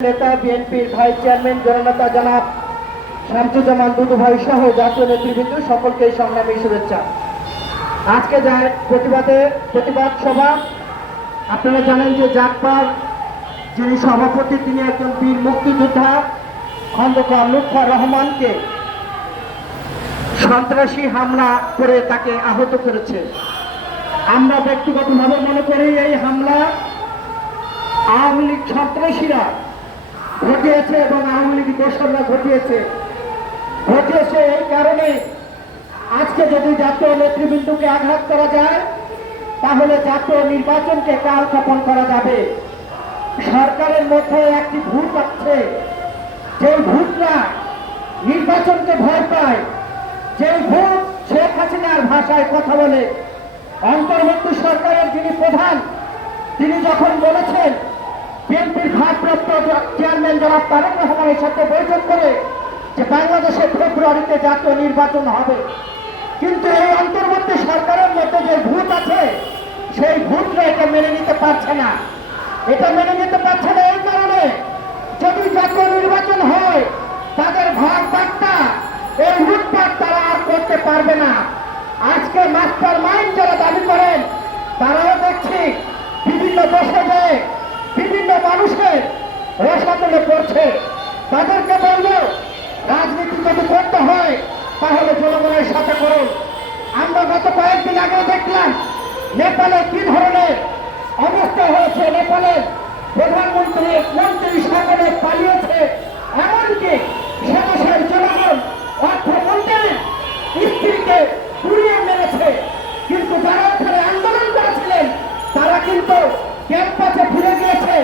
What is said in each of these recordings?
নেতা বিএনপির vice chairman জননেতা জনাব শামসুজ্জামান দুদু ভাই সহ জাতীয় নেতৃবৃন্দ সকলকে সংগ্রামী শুভেচ্ছা। আজকে যায় প্রতিবাদ সভা। আপনারা জানেন যে জাকপার যিনি সভাপতি তিনি একজন বীর মুক্তিযোদ্ধা খন্দকার লুৎফর রহমানকে সন্ত্রাসী হামলা করে তাকে আহত করেছে। আমরা ব্যক্তিগতভাবে মনে করি এই হামলা আওয়ামী লীগ সন্ত্রাসীরা ঘটিয়েছে এবং আওয়ামী লীগ দোসররা ঘটিয়েছে এই কারণে আজকে যদি জাতীয় নেতৃবৃন্দকে আঘাত করা যায় তাহলে জাতীয় নির্বাচনকে কালক্ষেপণ করা যাবে। সরকারের মধ্যে একটি ভূত আছে, যে ভূতরা নির্বাচনকে ভয় পায়, যে ভূত শেখ হাসিনার ভাষায় কথা বলে। অন্তর্বর্তী সরকারের যিনি প্রধান তিনি যখন বলেছেন বিএনপির ভারপ্রাপ্ত চেয়ারম্যান জনাব তারেক রহমানের সাথে বৈঠক করে যে বাংলাদেশে ফেব্রুয়ারিতে জাতীয় নির্বাচন হবে, কিন্তু এই অন্তর্বর্তী সরকারের মধ্যে যে ভূত আছে সেই ভূতরা এটা মেনে নিতে পারছে না। এই কারণে যদি জাতীয় নির্বাচন হয় তাদের ভাগ বার্তা এই লুটপাট তারা আর করতে পারবে না। আজকে মাস্টার মাইন্ড যারা দাবি করেন তারাও দেখছি বিভিন্ন দেশে যে বিভিন্ন মানুষের রসাতলে পড়ছে। তাদেরকে বলবো রাজনীতি যদি করতে হয় তাহলে জনগণের সাথে করুন। আমরা গত কয়েকদিন আগে দেখলাম নেপালে কি ধরনের অবস্থা হয়েছে। নেপালের প্রধানমন্ত্রী মন্ত্রী সকলে পালিয়েছে, এমনকি সে দেশের জনগণ অর্থমন্ত্রীর স্ত্রীকে পুড়িয়ে মেরেছে। কিন্তু যারা ওখানে আন্দোলন করেছিলেন তারা কিন্তু ক্যাম্পাসে ফিরে গিয়েছে,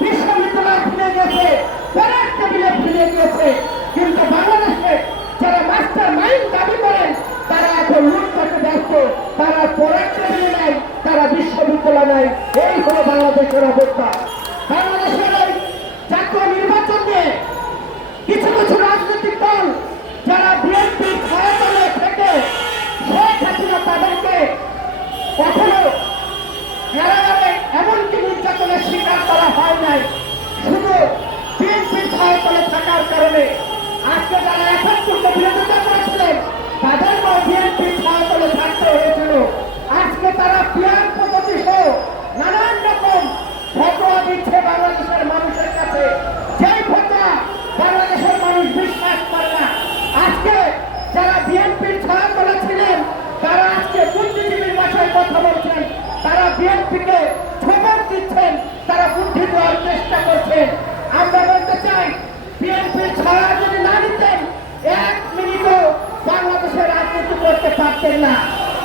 বিশ্ববিদ্যালয়ে ফিরে গিয়েছে, পরের টেবিলে ফিরে গিয়েছে। কিন্তু বাংলাদেশে যারা মাস্টার মাইন্ড দাবি করেন তারা এখন লুটপাটে ব্যস্ত, তারা পরের টেবিলে নাই, তারা বিশ্ববিদ্যালয় নাই। এই হলো বাংলাদেশের অবস্থা। বাংলাদেশের এই জাতীয় নির্বাচন নিয়ে কিছু কিছু রাজনৈতিক দল যারা বিএনপির ছায়াতলে থেকে শেখ হাসিনা তাদেরকে কখনো কারাগারে এমনকি নির্যাতনের শিকার করা হয় নাই, শুধু বিএনপির ছায়াতলে থাকার কারণে। আজকে যারা এখন বিরোধিতা করেছিলেন তাদেরকেও বিএনপির ছায়াতলে থাকতে হয়েছিল। আজকে তারা পিয়ার পদ্ধতি সহ নানান রকম ফতোয়া দিচ্ছে বাংলাদেশের মানুষের কাছে, যেই ফতোয়া বাংলাদেশের মানুষ বিশ্বাস করে না। আজকে যারা বিএনপির ছায়াতলে ছিলেন তারা আজকে বুদ্ধিজীবীর ভাষায় কথা বলছেন, তারা বিএনপিকে খবর দিচ্ছেন, তারা বুদ্ধি দেওয়ার চেষ্টা করছেন। আমরা বলতে চাই বিএনপির ছায়া যদি না নিতেন এক মিনিটও বাংলাদেশের রাজনীতি করতে পারতেন না।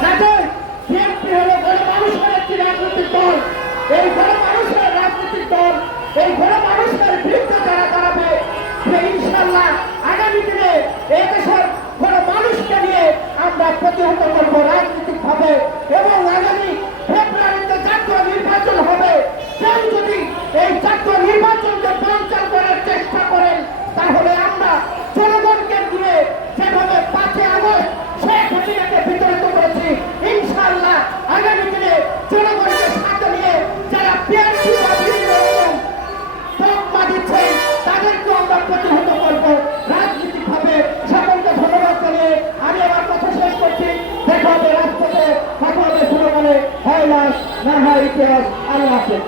কাজে বিএনপি হলো গণমানুষের একটি রাজনৈতিক দল। এই গণমানুষের রাজনৈতিক দল, এই গণমানুষের বিরুদ্ধে যারা দাঁড়াবে ইনশাল্লাহ আগামী দিনে এই দেশের গণমানুষকে নিয়ে আমরা প্রতিহত করবো রাজনৈতিক ভাবে। এবং আগামী ফেব্রুয়ারিতে জাতীয় নির্বাচন হবে। কেউ যদি এই জাতীয় নির্বাচনকে বানচাল করার চেষ্টা করেন তাহলে আমরা জনগণকে দিয়ে যেভাবে 5 আগস্ট শেখ হাসিনাকে বিতাড়িত করেছি, ইনশাআল্লাহ আগামী দিনে জনগণকে সাথে নিয়ে যারা বিএনপি বা বিভিন্ন রকম তকমা দিচ্ছেন তাদেরকে আমরা প্রতিহত করবো রাজনীতিক ভাবে। সকলকে ধন্যবাদ জানিয়ে আমি আমার কথা শেষ করছি। দেখা হবে রাজপথে, কথা হবে জনগণে, হয় লাশ না হয় ইতিহাস। আল্লাহ হাফেজ।